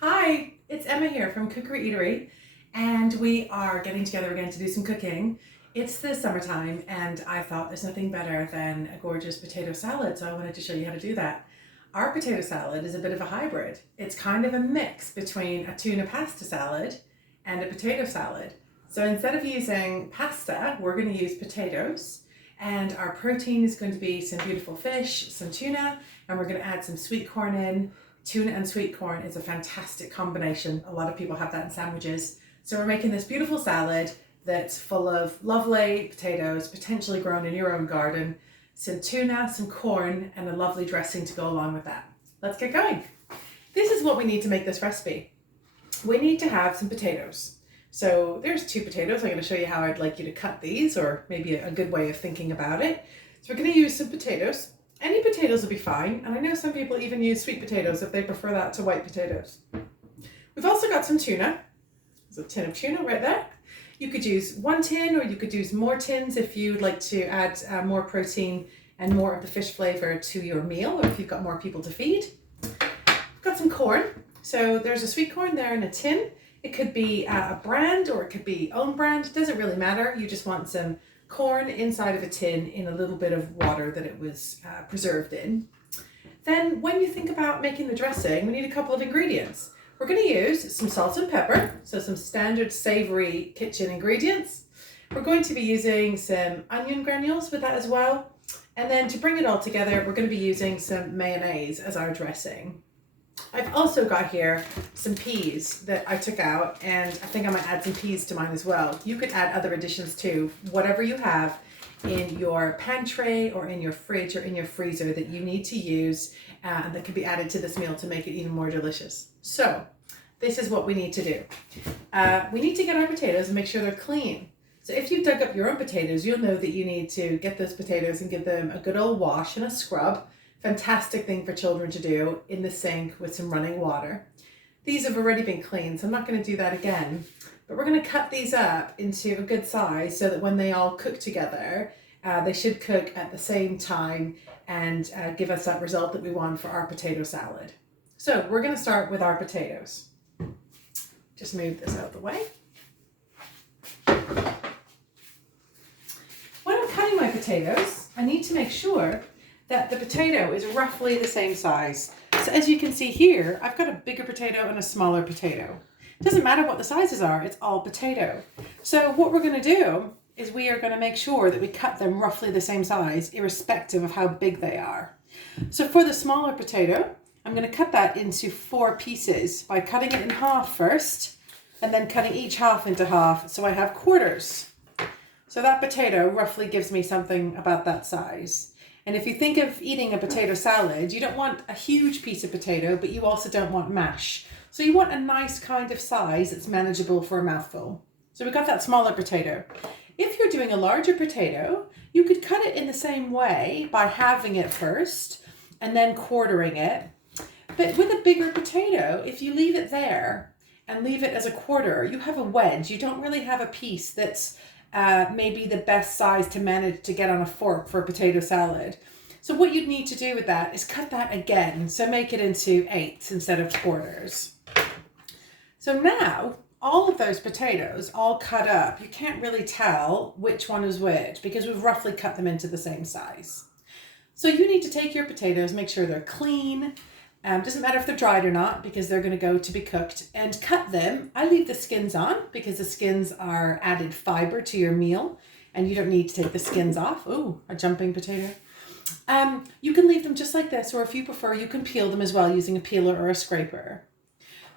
Hi, it's Emma here from CookeryEatery, and we are getting together again to do some cooking. It's the summertime, and I thought there's nothing better than a gorgeous potato salad, so I wanted to show you how to do that. Our potato salad is a bit of a hybrid. It's kind of a mix between a tuna pasta salad and a potato salad. So instead of using pasta, we're going to use potatoes, and our protein is going to be some beautiful fish, some tuna, and we're going to add some sweet corn in. Tuna and sweet corn is a fantastic combination. A lot of people have that in sandwiches. So we're making this beautiful salad that's full of lovely potatoes, potentially grown in your own garden, some tuna, some corn, and a lovely dressing to go along with that. Let's get going. This is what we need to make this recipe. We need to have some potatoes. So there's 2 potatoes. I'm going to show you how I'd like you to cut these, or maybe a good way of thinking about it. So we're going to use some potatoes. Any potatoes will be fine, and I know some people even use sweet potatoes if they prefer that to white potatoes. We've also got some tuna. There's a tin of tuna right there. You could use 1 tin, or you could use more tins if you'd like to add more protein and more of the fish flavor to your meal, or if you've got more people to feed. We've got some corn. So there's a sweet corn there in a tin. It could be a brand, or it could be own brand. It doesn't really matter. You just want some corn inside of a tin in a little bit of water that it was preserved in. Then when you think about making the dressing, we need a couple of ingredients. We're going to use some salt and pepper, so some standard savory kitchen ingredients. We're going to be using some onion granules with that as well. And then to bring it all together, we're going to be using some mayonnaise as our dressing. I've also got here some peas that I took out, and I think I might add some peas to mine as well. You could add other additions too, whatever you have in your pantry or in your fridge or in your freezer that you need to use and that can be added to this meal to make it even more delicious. So this is what we need to do. We need to get our potatoes and make sure they're clean. So if you've dug up your own potatoes, you'll know that you need to get those potatoes and give them a good old wash and a scrub. Fantastic thing for children to do in the sink with some running water. These have already been cleaned, so I'm not going to do that again. But we're going to cut these up into a good size so that when they all cook together, they should cook at the same time and give us that result that we want for our potato salad. So we're going to start with our potatoes. Just move this out of the way. When I'm cutting my potatoes, I need to make sure that the potato is roughly the same size. So as you can see here, I've got a bigger potato and a smaller potato. It doesn't matter what the sizes are, it's all potato. So what we're going to do is we are going to make sure that we cut them roughly the same size, irrespective of how big they are. So for the smaller potato, I'm going to cut that into 4 pieces by cutting it in half first, and then cutting each half into half so I have quarters. So that potato roughly gives me something about that size. And if you think of eating a potato salad, you don't want a huge piece of potato, but you also don't want mash. So you want a nice kind of size that's manageable for a mouthful. So we got that smaller potato. If you're doing a larger potato, you could cut it in the same way by halving it first and then quartering it. But with a bigger potato, if you leave it there and leave it as a quarter, you have a wedge. You don't really have a piece that's maybe the best size to manage to get on a fork for a potato salad. So what you'd need to do with that is cut that again. So make it into 8s instead of quarters. So now all of those potatoes all cut up, you can't really tell which one is which because we've roughly cut them into the same size. So you need to take your potatoes, make sure they're clean. Doesn't matter if they're dried or not because they're going to go to be cooked, and cut them. I leave the skins on because the skins are added fiber to your meal and you don't need to take the skins off. Ooh, a jumping potato. You can leave them just like this, or if you prefer, you can peel them as well using a peeler or a scraper.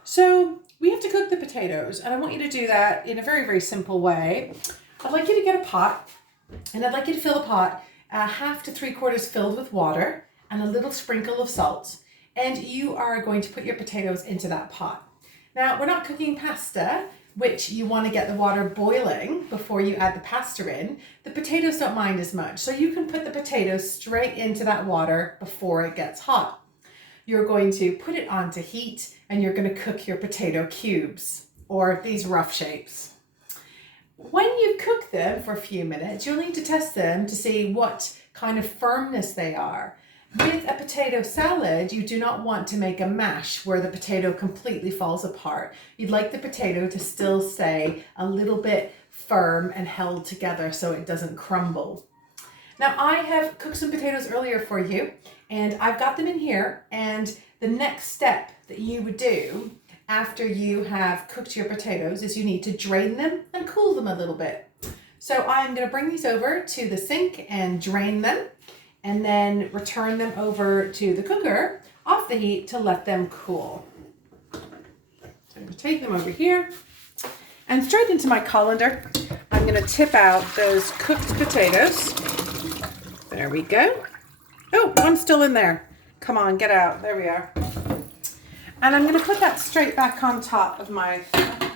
So we have to cook the potatoes, and I want you to do that in a very, very simple way. I'd like you to get a pot, and I'd like you to fill the pot 1/2 to 3/4 filled with water and a little sprinkle of salt. And you are going to put your potatoes into that pot. Now, we're not cooking pasta, which you want to get the water boiling before you add the pasta in. The potatoes don't mind as much, so you can put the potatoes straight into that water before it gets hot. You're going to put it on to heat, and you're going to cook your potato cubes, or these rough shapes. When you cook them for a few minutes, you'll need to test them to see what kind of firmness they are. With a potato salad, you do not want to make a mash where the potato completely falls apart. You'd like the potato to still stay a little bit firm and held together so it doesn't crumble. Now I have cooked some potatoes earlier for you and I've got them in here, and the next step that you would do after you have cooked your potatoes is you need to drain them and cool them a little bit. So I'm going to bring these over to the sink and drain them, and then return them over to the cooker off the heat to let them cool. So I'm going to take them over here and straight into my colander. I'm going to tip out those cooked potatoes. There we go. Oh, one's still in there. Come on, get out. There we are. And I'm going to put that straight back on top of my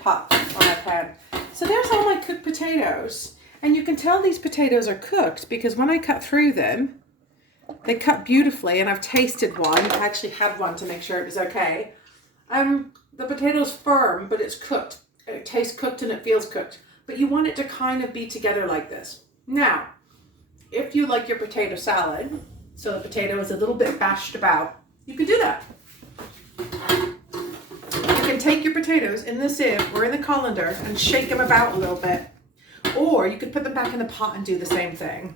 pot on my pan. So there's all my cooked potatoes. And you can tell these potatoes are cooked because when I cut through them, they cut beautifully, and I've tasted one. I actually had one to make sure it was okay. The potato's firm, but it's cooked. It tastes cooked and it feels cooked. But you want it to kind of be together like this. Now, if you like your potato salad, so the potato is a little bit bashed about, you can do that. You can take your potatoes in the sieve or in the colander and shake them about a little bit. Or you could put them back in the pot and do the same thing.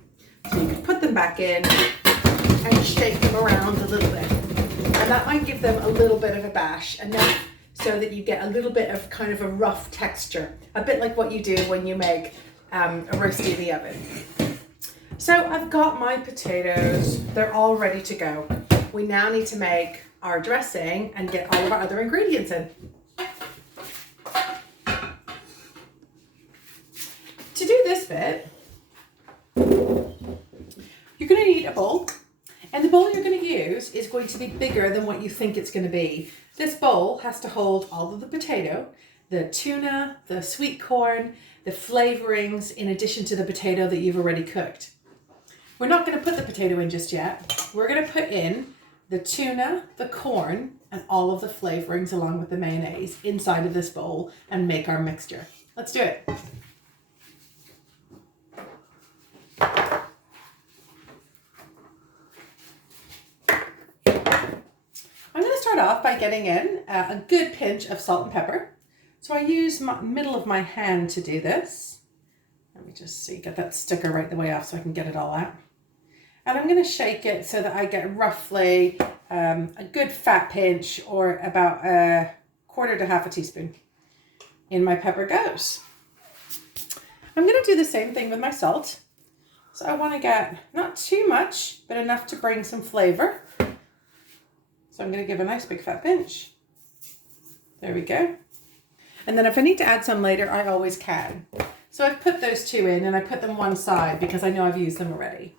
So you could put them back in and shake them around a little bit. And that might give them a little bit of a bash, enough so that you get a little bit of kind of a rough texture. A bit like what you do when you make a roastie in the oven. So I've got my potatoes. They're all ready to go. We now need to make our dressing and get all of our other ingredients in. To do this bit, you're going to need a bowl, and the bowl you're going to use is going to be bigger than what you think it's going to be. This bowl has to hold all of the potato, the tuna, the sweet corn, the flavorings, in addition to the potato that you've already cooked. We're not going to put the potato in just yet. We're going to put in the tuna, the corn, and all of the flavorings along with the mayonnaise inside of this bowl and make our mixture. Let's do it. I'm going to start off by getting in a good pinch of salt and pepper. So I use my middle of my hand to do this. Let me just see, get that sticker right the way off so I can get it all out. And I'm going to shake it so that I get roughly a good fat pinch, or about a quarter to half a teaspoon. In my pepper goes. I'm going to do the same thing with my salt. So I want to get not too much, but enough to bring some flavor. So I'm going to give a nice big fat pinch. There we go. And then if I need to add some later, I always can. So I've put those two in, and I put them one side because I know I've used them already.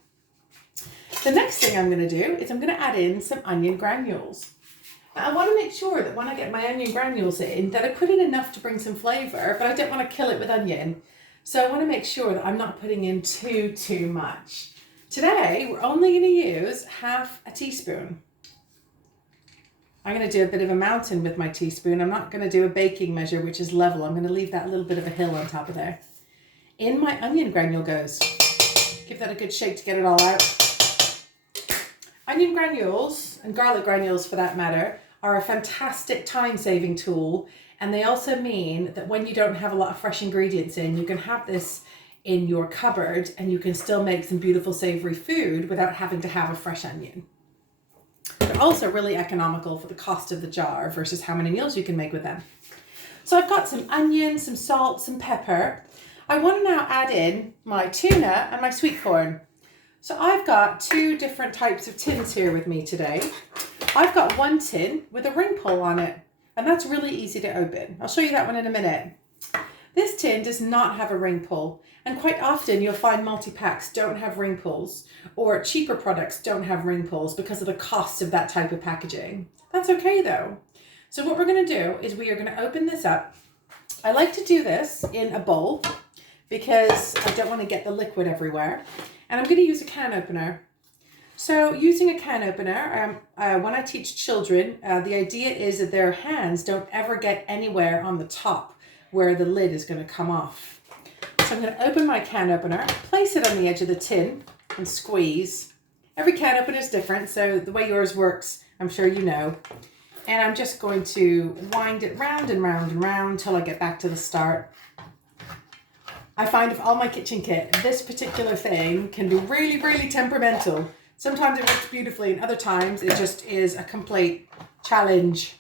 The next thing I'm going to do is I'm going to add in some onion granules. Now I want to make sure that when I get my onion granules in, that I put in enough to bring some flavor, but I don't want to kill it with onion. So I want to make sure that I'm not putting in too much. Today, we're only going to use half a teaspoon. I'm going to do a bit of a mountain with my teaspoon. I'm not going to do a baking measure, which is level. I'm going to leave that little bit of a hill on top of there. In my onion granule goes. Give that a good shake to get it all out. Onion granules, and garlic granules for that matter, are a fantastic time-saving tool, and they also mean that when you don't have a lot of fresh ingredients in, you can have this in your cupboard and you can still make some beautiful savory food without having to have a fresh onion. They're also really economical for the cost of the jar versus how many meals you can make with them. So I've got some onion, some salt, some pepper. I want to now add in my tuna and my sweet corn. So I've got two different types of tins here with me today. I've got one tin with a ring pull on it, and that's really easy to open. I'll show you that one in a minute. This tin does not have a ring pull, and quite often you'll find multi-packs don't have ring pulls, or cheaper products don't have ring pulls because of the cost of that type of packaging. That's okay though. So what we're going to do is we are going to open this up. I like to do this in a bowl because I don't want to get the liquid everywhere. And I'm going to use a can opener. So using a can opener, when I teach children, the idea is that their hands don't ever get anywhere on the top where the lid is going to come off. So I'm going to open my can opener, place it on the edge of the tin and squeeze. Every can opener is different, so the way yours works, I'm sure you know. And I'm just going to wind it round and round and round until I get back to the start. I find with all my kitchen kit, this particular thing can be really, really temperamental. Sometimes it works beautifully, and other times it just is a complete challenge.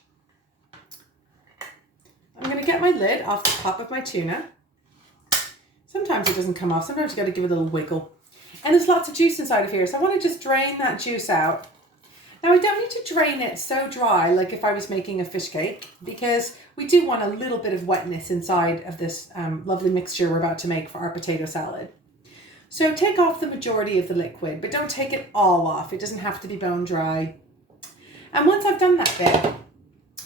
I'm going to get my lid off the top of my tuna. Sometimes it doesn't come off. Sometimes you've got to give it a little wiggle. And there's lots of juice inside of here, so I want to just drain that juice out. Now I don't need to drain it so dry like if I was making a fish cake, because we do want a little bit of wetness inside of this lovely mixture we're about to make for our potato salad. So take off the majority of the liquid, but don't take it all off. It doesn't have to be bone dry. And once I've done that bit,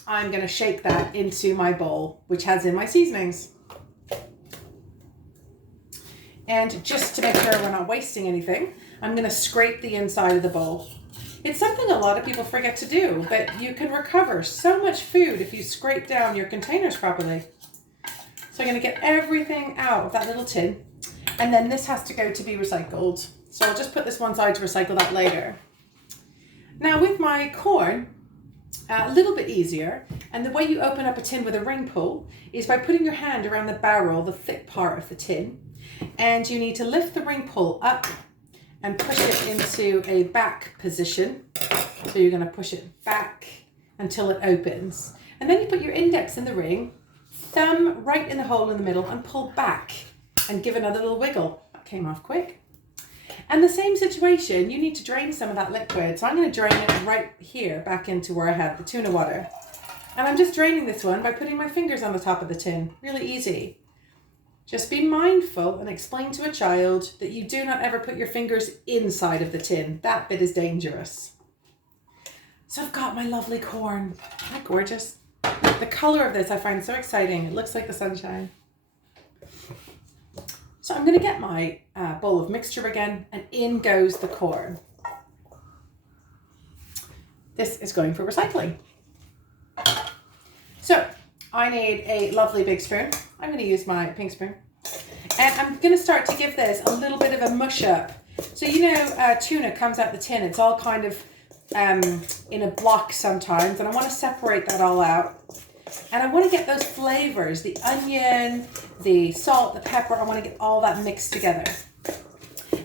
I'm going to shake that into my bowl, which has in my seasonings. And just to make sure we're not wasting anything, I'm going to scrape the inside of the bowl. It's something a lot of people forget to do, but you can recover so much food if you scrape down your containers properly. So I'm going to get everything out of that little tin, and then this has to go to be recycled. So I'll just put this one side to recycle that later. Now with my corn, a little bit easier, and the way you open up a tin with a ring pull is by putting your hand around the barrel, the thick part of the tin, and you need to lift the ring pull up and push it into a back position. So you're going to push it back until it opens. And then you put your index in the ring, thumb right in the hole in the middle, and pull back and give another little wiggle. That came off quick. And the same situation, you need to drain some of that liquid. So I'm going to drain it right here back into where I had the tuna water. And I'm just draining this one by putting my fingers on the top of the tin. Really easy. Just be mindful and explain to a child that you do not ever put your fingers inside of the tin. That bit is dangerous. So I've got my lovely corn. Isn't that gorgeous? The color of this I find so exciting. It looks like the sunshine. So I'm going to get my bowl of mixture again, and in goes the corn. This is going for recycling. So I need a lovely big spoon. I'm going to use my pink spoon. And I'm going to start to give this a little bit of a mush up. So you know tuna comes out the tin. It's all kind of in a block sometimes. And I want to separate that all out. And I want to get those flavors, the onion, the salt, the pepper. I want to get all that mixed together.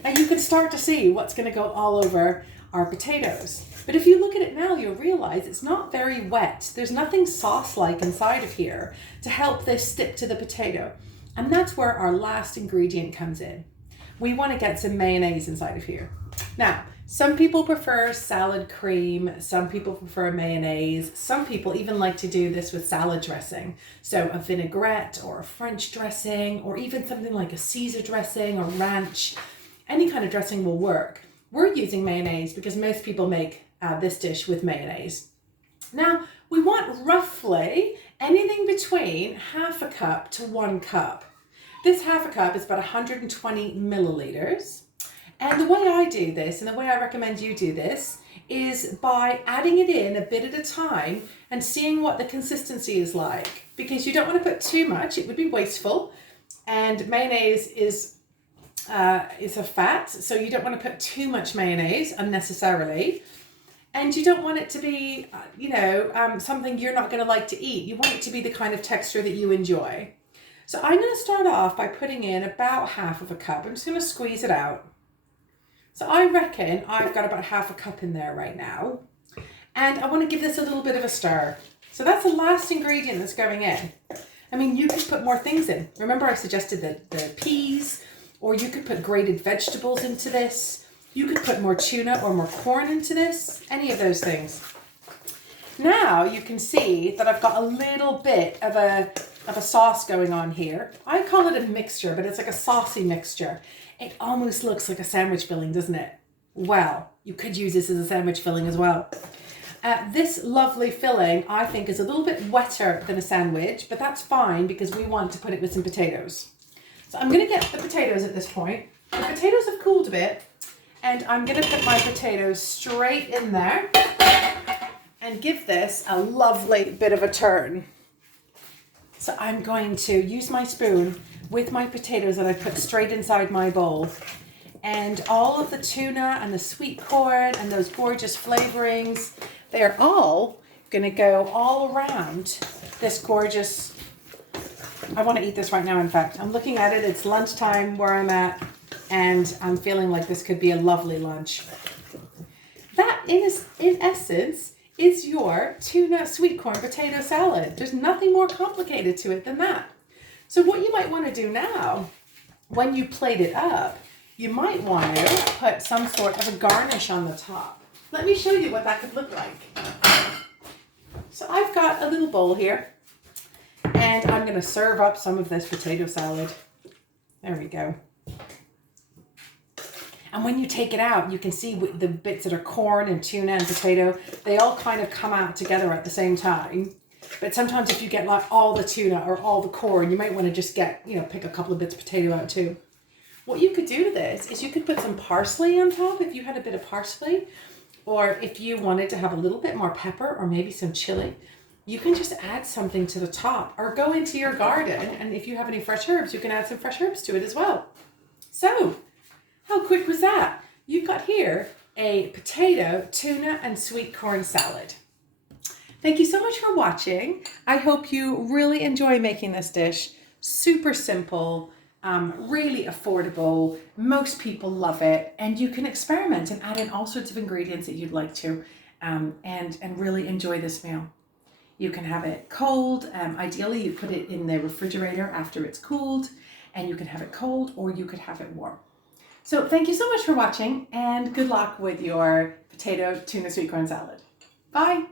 And you can start to see what's going to go all over our potatoes. But if you look at it now, you'll realize it's not very wet. There's nothing sauce-like inside of here to help this stick to the potato. And that's where our last ingredient comes in. We want to get some mayonnaise inside of here. Now, some people prefer salad cream. Some people prefer mayonnaise. Some people even like to do this with salad dressing. So a vinaigrette or a French dressing, or even something like a Caesar dressing or ranch. Any kind of dressing will work. We're using mayonnaise because most people make this dish with mayonnaise. Now, we want roughly anything between half a cup to 1 cup. This half a cup is about 120 milliliters. And the way I do this, and the way I recommend you do this, is by adding it in a bit at a time and seeing what the consistency is like. Because you don't want to put too much, it would be wasteful. And mayonnaise is a fat, so you don't want to put too much mayonnaise unnecessarily. And you don't want it to be, something you're not going to like to eat. You want it to be the kind of texture that you enjoy. So I'm going to start off by putting in about half of a cup. I'm just going to squeeze it out. So I reckon I've got about half a cup in there right now. And I want to give this a little bit of a stir. So that's the last ingredient that's going in. I mean, you could put more things in. Remember I suggested the peas, or you could put grated vegetables into this. You could put more tuna or more corn into this, any of those things. Now you can see that I've got a little bit of a sauce going on here. I call it a mixture, but it's like a saucy mixture. It almost looks like a sandwich filling, doesn't it? Well, you could use this as a sandwich filling as well. This lovely filling, I think, is a little bit wetter than a sandwich, but that's fine because we want to put it with some potatoes. So I'm going to get the potatoes at this point. The potatoes have cooled a bit, and I'm going to put my potatoes straight in there and give this a lovely bit of a turn. So I'm going to use my spoon with my potatoes that I put straight inside my bowl And all of the tuna and the sweet corn and those gorgeous flavorings, they're all gonna go all around this gorgeous, I wanna eat this right now, in fact. I'm looking at it, it's lunchtime where I'm at, and I'm feeling like this could be a lovely lunch. That, in essence, is your tuna sweet corn potato salad. There's nothing more complicated to it than that. So what you might wanna do now, when you plate it up, you might want to put some sort of a garnish on the top. Let me show you what that could look like. So I've got a little bowl here, and I'm going to serve up some of this potato salad. There we go. And when you take it out, you can see the bits that are corn and tuna and potato, they all kind of come out together at the same time. But sometimes if you get like all the tuna or all the corn, you might want to just get, pick a couple of bits of potato out too. What you could do to this is you could put some parsley on top if you had a bit of parsley, or if you wanted to have a little bit more pepper or maybe some chili, you can just add something to the top or go into your garden. And if you have any fresh herbs, you can add some fresh herbs to it as well. So how quick was that? You've got here a potato, tuna, and sweet corn salad. Thank you so much for watching. I hope you really enjoy making this dish. Super simple. Really affordable. Most people love it, and you can experiment and add in all sorts of ingredients that you'd like to, and really enjoy this meal. You can have it cold. Ideally, you put it in the refrigerator after it's cooled, and you can have it cold or you could have it warm. So thank you so much for watching, and good luck with your potato tuna sweet corn salad. Bye.